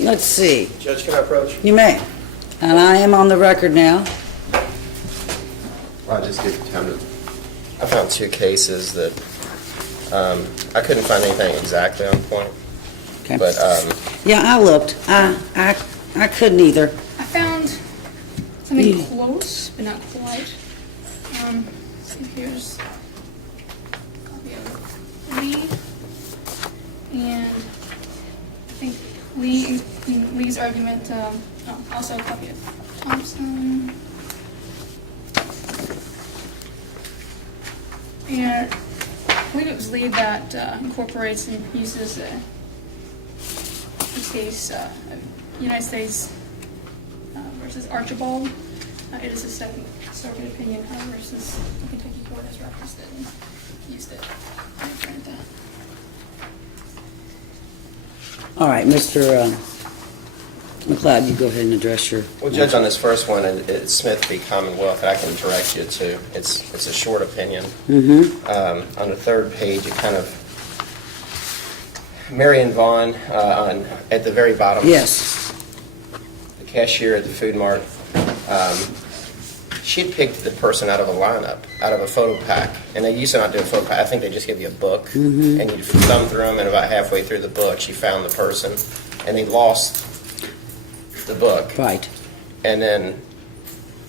Let's see. Judge, can I approach? You may. And I am on the record now. I'll just give you time to... I found two cases that I couldn't find anything exactly on point. Okay. But Yeah, I looked. I couldn't either. I found something close, but not quite. See, here's a copy of Lee, and I think Lee's argument. Also a copy of Thompson, and I believe it was Lee that incorporates and uses this case, United States versus Archibald. It is a Second Circuit opinion, versus the Kentucky court has referenced it and used it. I printed that. All right, Mr. McLeod, you go ahead and address your... well, Judge, on this first one, it's Smith v. Commonwealth, that I can direct you to. It's a short opinion. Mm-hmm. On the third page, it kind of... Marion Vaughn, at the very bottom. Yes. The cashier at the Food Mart. She'd picked the person out of a lineup, out of a photo pack. And they used to not do a photo pack. I think they just give you a book. Mm-hmm. And you'd thumb through them, and about halfway through the book, she found the person. And they lost the book. Right. And then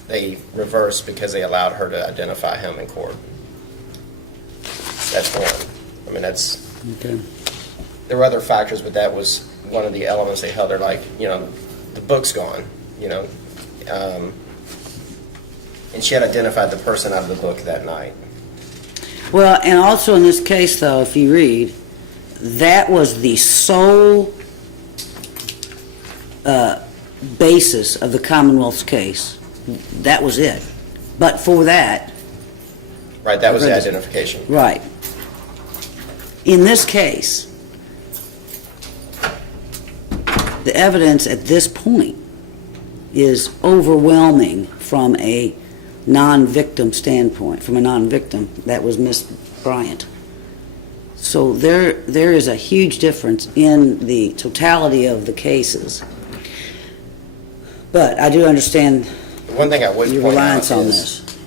they reversed because they allowed her to identify him in court. That's one. I mean, that's... Okay. There were other factors, but that was one of the elements they held. They're like, the book's gone, and she had identified the person out of the book that night. Well, and also in this case, though, if you read, that was the sole basis of the Commonwealth's case. That was it. But for that... Right, that was the identification. Right. In this case, the evidence at this point is overwhelming from a non-victim standpoint, from a non-victim. That was Miss Bryant. So there is a huge difference in the totality of the cases. But I do understand One thing I would your point out reliance on is, this.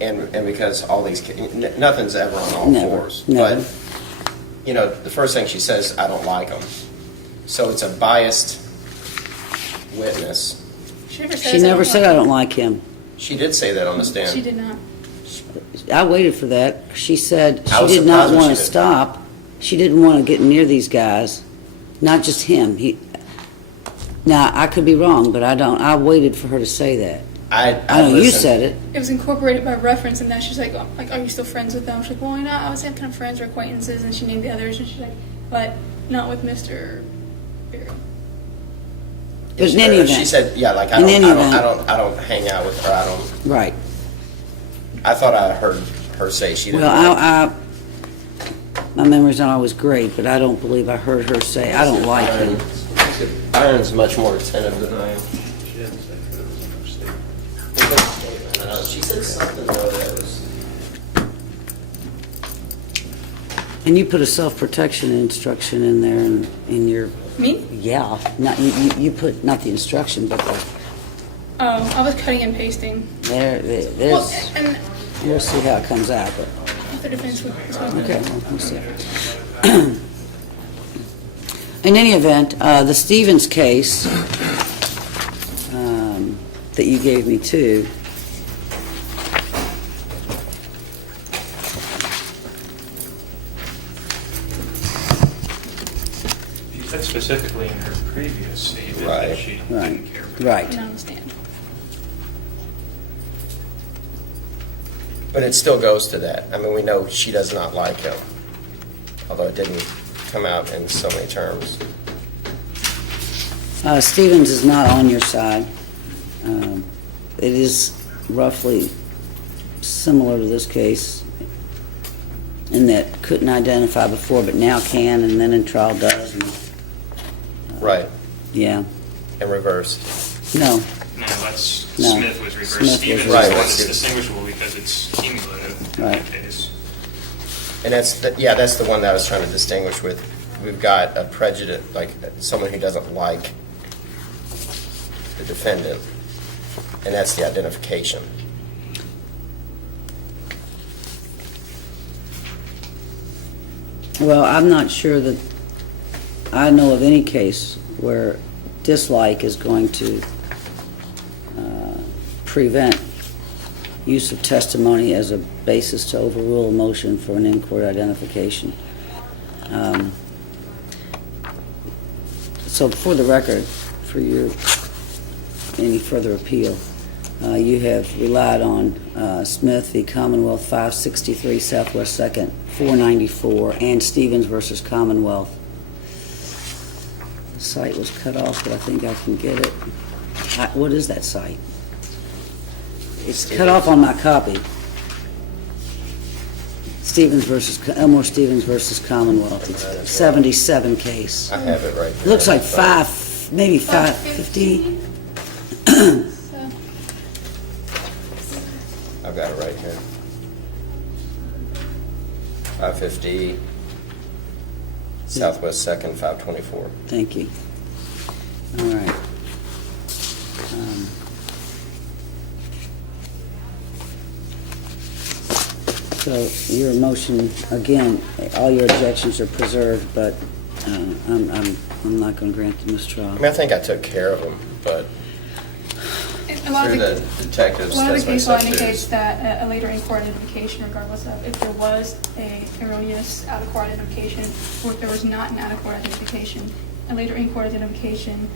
and because all these, nothing's ever on all Never, fours. never. But, the first thing she says, I don't like them. So it's a biased witness. She never said I don't like him. She did say that on the stand. She did not. I waited for that. She said I she was did not surprised when want to she did. stop. She didn't want to get near these guys. Not just him. Now, I could be wrong, but I don't. I waited for her to say that. I know you listened. said it. It was incorporated by reference, and then she's like, are you still friends with them? She's like, well, I would say I'm kind of friends or acquaintances, and she named the others, and she's like, but not with Mr. Berry. But in any event. She said, yeah, like I don't hang out with her. I don't. Right. I thought I heard her say she didn't. Well, my memory's not always great, but I don't believe I heard her say I don't like him. Iron's much more attentive than I am. She said something though that was. And you put a self-protection instruction in there in your... Me? Yeah. Not you put not the instruction, but the... Oh, I was cutting and pasting. There's... Well, and We'll see how it comes out, but... the defense would... Okay, well, we'll see. In any event, the Stevens case that you gave me too, She said specifically in her previous statement Right. that she didn't care for right. I understand. But it still goes to that. I mean, we know she does not like him, although it didn't come out in so many terms. Stevens is not on your side. It is roughly similar to this case in that couldn't identify before, but now can, and then in trial does. And, Right. yeah. And reversed. No. No, that's No. Smith was reversed. Smith was Stevens is reversed. the one that's distinguishable because it's cumulative in Right. that case. And that's the one that I was trying to distinguish with we've got a prejudice, like someone who doesn't like the defendant, and that's the identification. Well, I'm not sure that I know of any case where dislike is going to prevent use of testimony as a basis to overrule a motion for an in-court identification. So for the record, for your any further appeal, you have relied on Smith v. Commonwealth 563 Southwest 2nd 494 and Stevens versus Commonwealth. The site was cut off, but I think I can get it. What is that site? It's cut off on my copy. Elmore Stevens versus Commonwealth. It's a 77 case. I have it right here. It looks like maybe 550. I've got it right here. 550 Southwest 2nd, 524. Thank you. All right. So your motion, again, all your objections are preserved, but I'm not going to grant the mistrial. I mean, I think I took care of them, but A lot of through the the detectives, A lot of that's the my case law substitutes. indicates that a later in-court identification, regardless of if there was a erroneous out-of-court identification or if there was not an out-of-court identification, a later in-court identification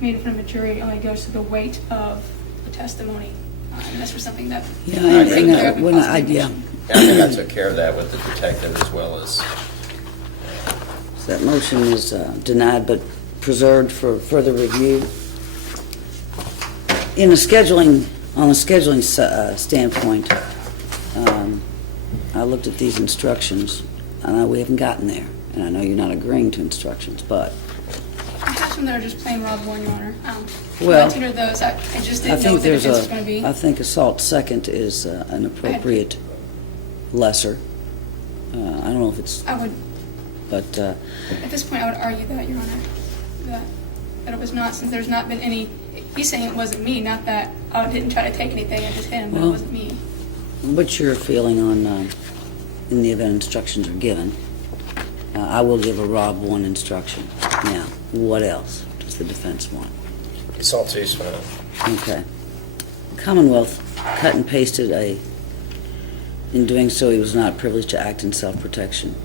made in front of a jury only goes to the weight of the testimony. And that's for something that Yeah, I and think there would be when I classification. And I think I took care of that with the detective as well as, So that motion is denied but preserved for further review. On a scheduling standpoint, I looked at these instructions. I know we haven't gotten there, and I know you're not agreeing to instructions, but I have some that are just plain Rob Warren, Your Honor. Well, I'd consider those. I just I didn't know think what the there's defense was going to be. I think assault second is an appropriate lesser. I don't know if it's, I would, but at this point, I would argue that, Your Honor, that it was not, since there's not been any, he's saying it wasn't me, not that I didn't try to take anything, I just hit him, but it Well, wasn't me. what's your feeling on, in the event instructions are given? I will give a Rob 1 instruction. Now, what else does the defense want? assault 2 is fine. Okay. Commonwealth cut and pasted in doing so, he was not privileged to act in self-protection.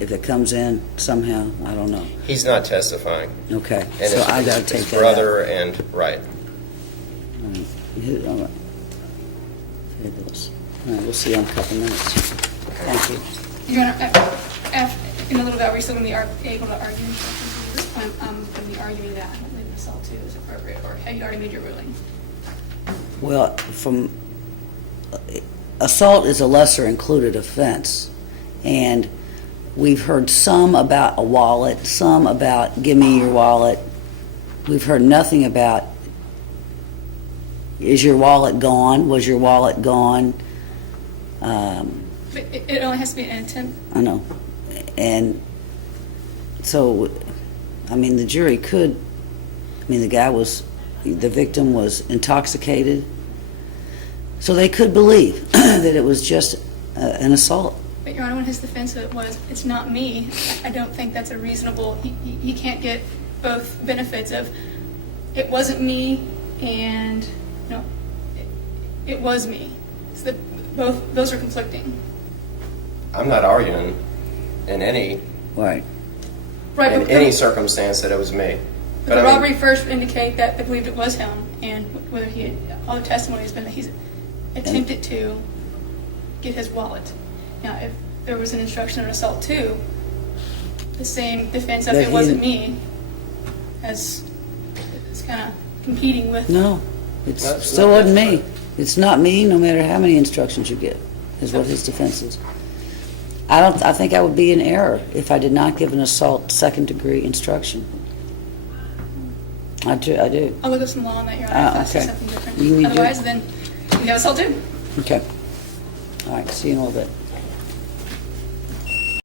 If it comes in somehow, I don't know. He's not testifying. Okay, And so it's I gotta his take that out. brother and, right. All right. Fabulous. All right, we'll see you in a couple minutes. Thank you. Your Honor, in a little bit, are we still going to be able to argue instructions? At this point, I'm going to be arguing that I don't believe an assault 2 is appropriate, or have you already made your ruling? Well, assault is a lesser included offense, and we've heard some about a wallet, some about give me your wallet. We've heard nothing about is your wallet gone? Was your wallet gone? But it only has to be an attempt. I know. And so, I mean, the jury could, the victim was intoxicated, so they could believe that it was just an assault. But Your Honor, when his defense of it was, it's not me, I don't think that's a reasonable, he can't get both benefits of, it wasn't me, and, no, it was me. So both, those are conflicting. I'm not arguing in any Right. Right, in but any circumstance that it was me. But I the mean, robbery first would indicate that they believed it was him, and whether all the testimony has been that he's attempted to get his wallet. Now, if there was an instruction on assault 2, the same defense of That it he- wasn't me, as it's kind of competing with. No, it That's still not wasn't me. different. It's not me, no matter how many instructions you get, is what his defense is. I think I would be in error if I did not give an assault second-degree instruction. I do. I'll look up some law on that, Your Honor, if I see Okay. something different. You need to- Otherwise, then we have assault 2. Okay. All right, see you in a little bit.